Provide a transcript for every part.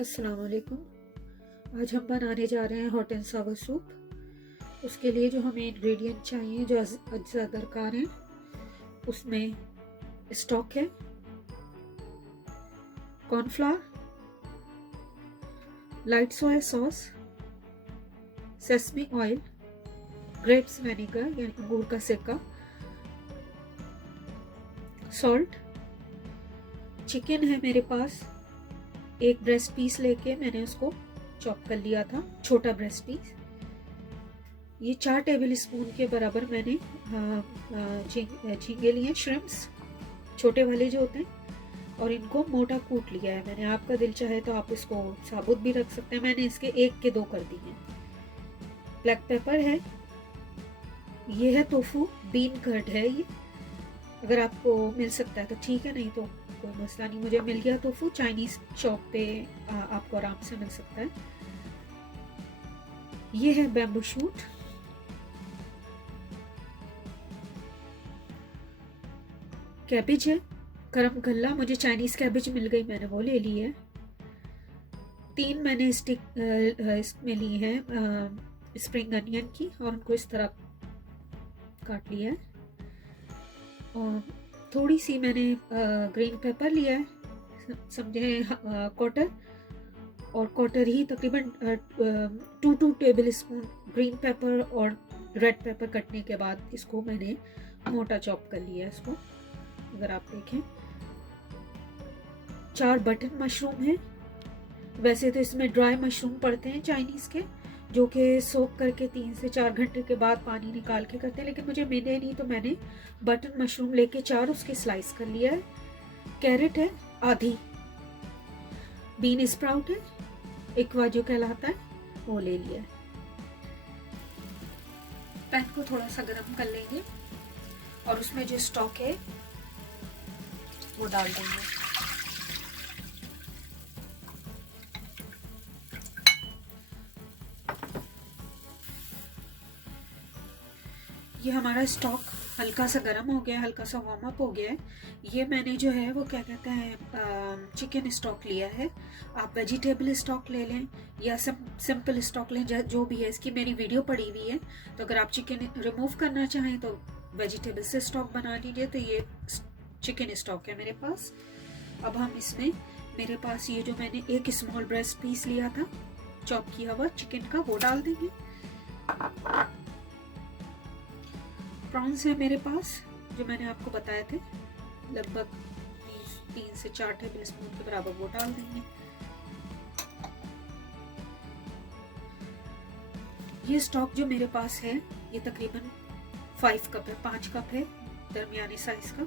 अस्सलाम वालेकुम। आज हम बनाने जा रहे हैं हॉट एंड सावर सूप। उसके लिए जो हमें इंग्रेडिएंट चाहिए, जो अज्जा दरकार हैं, उसमें स्टॉक है, cornflour, light soya sauce, sesame oil, grapes vinegar यानी अंगूर का सिरका, सॉल्ट, चिकन है मेरे पास। एक ब्रेस्ट पीस लेके मैंने उसको चॉप कर लिया था, छोटा ब्रेस्ट पीस। ये 4 टेबल स्पून के बराबर मैंने झींगे लिए, श्रिम्प्स छोटे वाले जो होते हैं, और इनको मोटा कूट लिया है मैंने। आपका दिल चाहे तो आप इसको साबुत भी रख सकते हैं। मैंने इसके 1 के 2 कर दिए। ब्लैक पेपर है, ये है टोफू, बीन कर्ड है ये। अगर आपको मिल सकता है तो ठीक है, नहीं तो कोई मसला नहीं। मुझे मिल गया टोफू, चाइनीज शॉप पे आपको आराम से मिल सकता है। ये है बैम्बू शूट, कैबेज है, गरम गल्ला, मुझे चाइनीज कैबेज मिल गई, मैंने वो ले ली है। 3 मैंने स्टिक इसमें ली है स्प्रिंग अनियन की, और उनको इस तरह काट लिया है। और थोड़ी सी मैंने ग्रीन पेपर लिया है, समझे क्वार्टर, और क्वार्टर ही तकरीबन 2 टेबल स्पून ग्रीन पेपर और रेड पेपर कटने के बाद इसको मैंने मोटा चॉप कर लिया है इसको। अगर आप देखें, 4 बटन मशरूम है। वैसे तो इसमें ड्राई मशरूम पड़ते हैं चाइनीज के, जो कि सोक करके 3 से 4 घंटे के बाद पानी निकाल के करते हैं, लेकिन मुझे मिले नहीं तो मैंने बटन मशरूम लेके 4 उसके स्लाइस कर लिया है। कैरेट है आधी, बीन स्प्राउट है, इक्वा जो कहलाता है, वो ले लिया है। पैन को थोड़ा सा गर्म कर लेंगे और उसमें जो स्टॉक है वो डाल देंगे। ये हमारा स्टॉक हल्का सा गर्म हो गया, हल्का सा वार्म अप हो गया है। ये मैंने जो है वो क्या कहते हैं चिकन स्टॉक लिया है। आप वेजिटेबल स्टॉक ले लें या सिंपल स्टॉक लें, जो भी है। इसकी मेरी वीडियो पड़ी हुई है, तो अगर आप चिकन रिमूव करना चाहें तो वेजिटेबल से स्टॉक बना लीजिए। तो ये चिकन स्टॉक है मेरे पास। अब हम इसमें, मेरे पास ये जो मैंने एक स्मॉल ब्रेस्ट पीस लिया था चॉप किया हुआ चिकन का, वो डाल देंगे। प्रॉन्स है मेरे पास, जो मैंने आपको बताए थे, लगभग 3 से 4 टेबल स्पून के बराबर, वो डाल देंगे। ये स्टॉक जो मेरे पास है ये तकरीबन 5 कप है, 5 कप है, दरमियाने साइज का।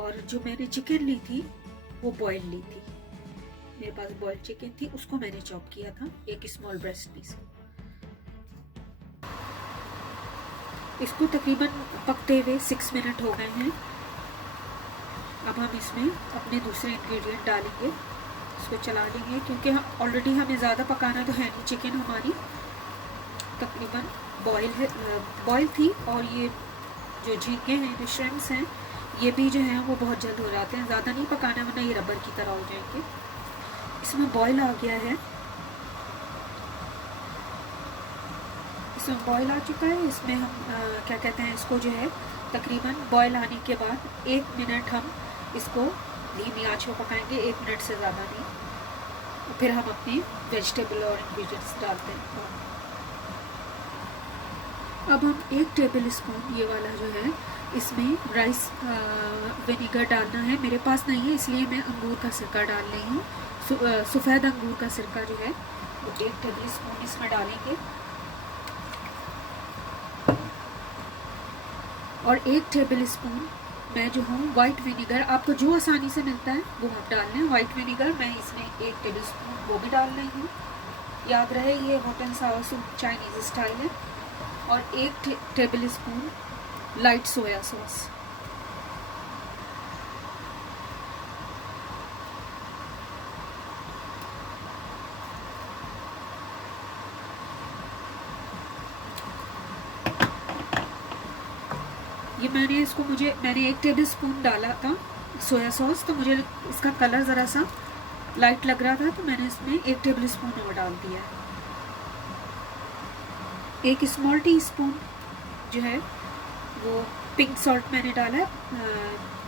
और जो मैंने चिकन ली थी वो बॉयल ली थी, मेरे पास बॉयल चिकन थी, उसको मैंने चॉप किया था, एक स्मॉल ब्रेस्ट पीस। इसको तकरीबन पकते हुए 6 मिनट हो गए हैं। अब हम इसमें अपने दूसरे इंग्रेडिएंट डालेंगे, इसको चला लेंगे, क्योंकि हम ऑलरेडी हमें ज़्यादा पकाना तो है नहीं। चिकन हमारी तकरीबन बॉयल थी, और ये जो झींगे हैं, जो श्रिम्प्स हैं, ये भी जो हैं वो बहुत जल्द हो जाते हैं। ज़्यादा नहीं पकाना, वरना ये रबर की तरह हो जाएंगे। इसमें बॉयल आ गया है, इसमें बॉयल आ चुका है। इसमें हम क्या कहते हैं, इसको जो है तकरीबन बॉयल आने के बाद 1 मिनट हम इसको धीमी आंच पर पकाएंगे, 1 मिनट से ज़्यादा नहीं। फिर हम अपने वेजिटेबल और इंग्रेडिएंट्स डालते हैं। अब हम 1 टेबल स्पून ये वाला जो है, इसमें राइस विनेगर डालना है। मेरे पास नहीं है, इसलिए मैं अंगूर का सिरका डाल रही हूँ। सफ़ेद अंगूर का सिरका जो है वो 1 टेबल स्पून इसमें डालेंगे, और 1 टेबल स्पून मैं जो हूँ वाइट विनेगर, आपको जो आसानी से मिलता है वो आप डाल लें। वाइट विनेगर मैं इसमें 1 टेबल स्पून वो भी डाल रही हूँ। याद रहे ये hot and Sawar soup Chinese style है। और 1 table spoon light soya sauce. ये मैंने 1 टेबल स्पून डाला था सोया सॉस, तो मुझे इसका कलर ज़रा सा लाइट लग रहा था तो मैंने इसमें 1 टेबल स्पून और डाल दिया है। 1 स्मॉल टी स्पून जो है वो पिंक सॉल्ट मैंने डाला है,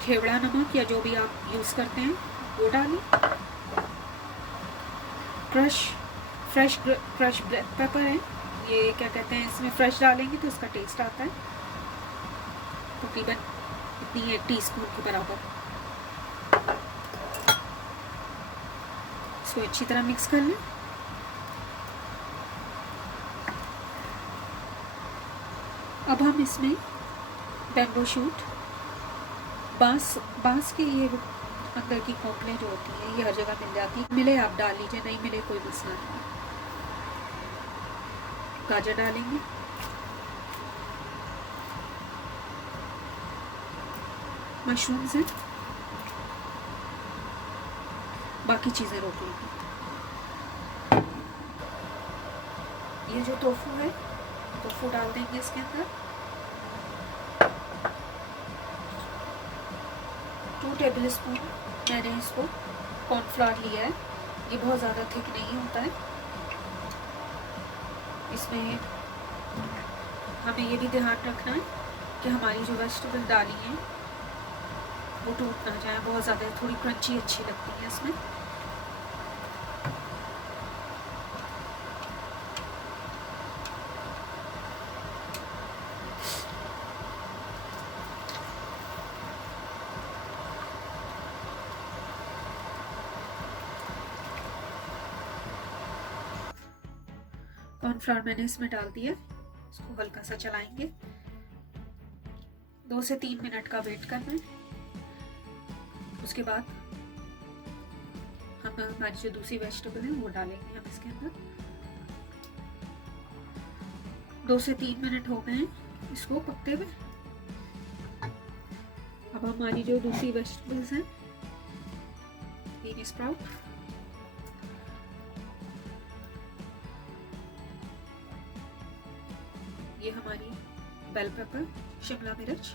खेवड़ा नमक या जो भी आप यूज़ करते हैं वो डालें। फ्रेश ब्लैक पेपर है, ये क्या कहते हैं, इसमें फ्रेश डालेंगे तो इसका टेस्ट आता है। तकरीबन इतनी 1 टीस्पून के बराबर। इसको अच्छी तरह मिक्स कर लें। अब हम इसमें बैम्बू शूट, बांस के ये अंदर की खोपलें जो होती हैं ये हर जगह मिल जाती है, मिले आप डाल लीजिए, नहीं मिले कोई मसला नहीं। गाजर डालेंगे, मशरूम्स हैं, बाकी चीज़ें रोक लेंगे। ये जो टोफू है, टोफू डाल देंगे इसके अंदर। 2 टेबल स्पून मैंने इसको कॉर्नफ्लावर लिया है, ये बहुत ज़्यादा थिक नहीं होता है। इसमें हमें ये भी ध्यान रखना है कि हमारी जो वेजिटेबल डाली हैं वो टूट ना जाए, बहुत ज़्यादा थोड़ी क्रंची अच्छी लगती है इसमें। कॉर्नफ्लावर मैंने इसमें डाल दिया, इसको हल्का सा चलाएंगे। 2 से 3 मिनट का वेट करना है। उसके बाद हम हमारी जो दूसरी वेजिटेबल है वो डालेंगे हम इसके अंदर। 2 से 3 मिनट हो गए हैं इसको पकते हुए। अब हमारी जो दूसरी वेजिटेबल्स हैं, बीन स्प्राउट, ये हमारी बेल पेपर, शिमला मिर्च,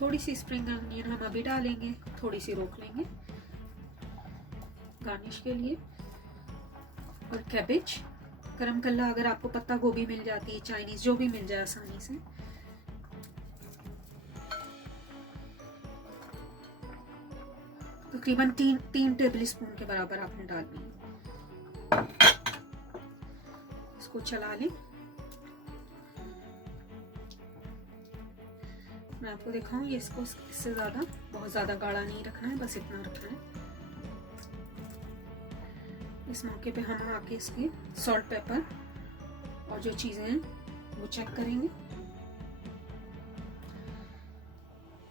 थोड़ी सी स्प्रिंग अनियन हम अभी डालेंगे, थोड़ी सी रोक लेंगे गार्निश के लिए। और कैबेज, गरम कल्ला, अगर आपको पत्ता गोभी मिल जाती है, चाइनीज जो भी मिल जाए आसानी से। तकरीबन 3 टेबल स्पून के बराबर आपने डालनी है। इसको चला लें। मैं आपको दिखाऊं, ये इसको इससे ज़्यादा बहुत ज़्यादा गाढ़ा नहीं रखना है, बस इतना रखना है। इस मौके पे हम आके इसके सॉल्ट, पेपर और जो चीज़ें हैं वो चेक करेंगे।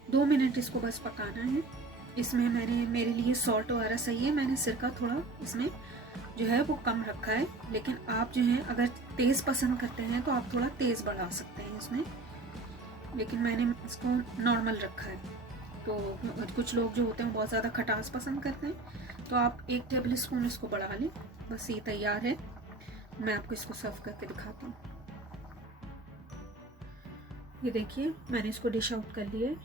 2 मिनट इसको बस पकाना है। इसमें मेरे लिए सॉल्ट वगैरह सही है, मैंने सिरका थोड़ा इसमें जो है वो कम रखा है, लेकिन आप जो है अगर तेज़ पसंद करते हैं तो आप थोड़ा तेज़ बढ़ा सकते हैं इसमें, लेकिन मैंने इसको नॉर्मल रखा है। तो कुछ लोग जो होते हैं बहुत ज़्यादा खटास पसंद करते हैं, तो आप 1 टेबल स्पून इसको बढ़ा लें। बस ये तैयार है। मैं आपको इसको सर्व करके दिखाती हूँ। ये देखिए मैंने इसको डिश आउट कर लिया है।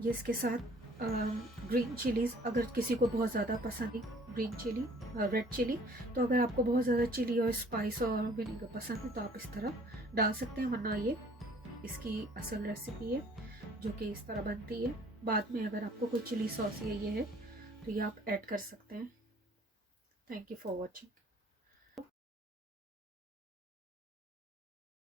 ये इसके साथ ग्रीन चिलीज़, अगर किसी को बहुत ज़्यादा पसंद है ग्रीन चिली, रेड चिली, तो अगर आपको बहुत ज़्यादा चिली और स्पाइस और विनेगर पसंद है तो आप इस तरह डाल सकते हैं, वरना ये इसकी असल रेसिपी है जो कि इस तरह बनती है। बाद में अगर आपको कोई चिली सॉस या ये है तो ये आप ऐड कर सकते हैं। Thank you for watching.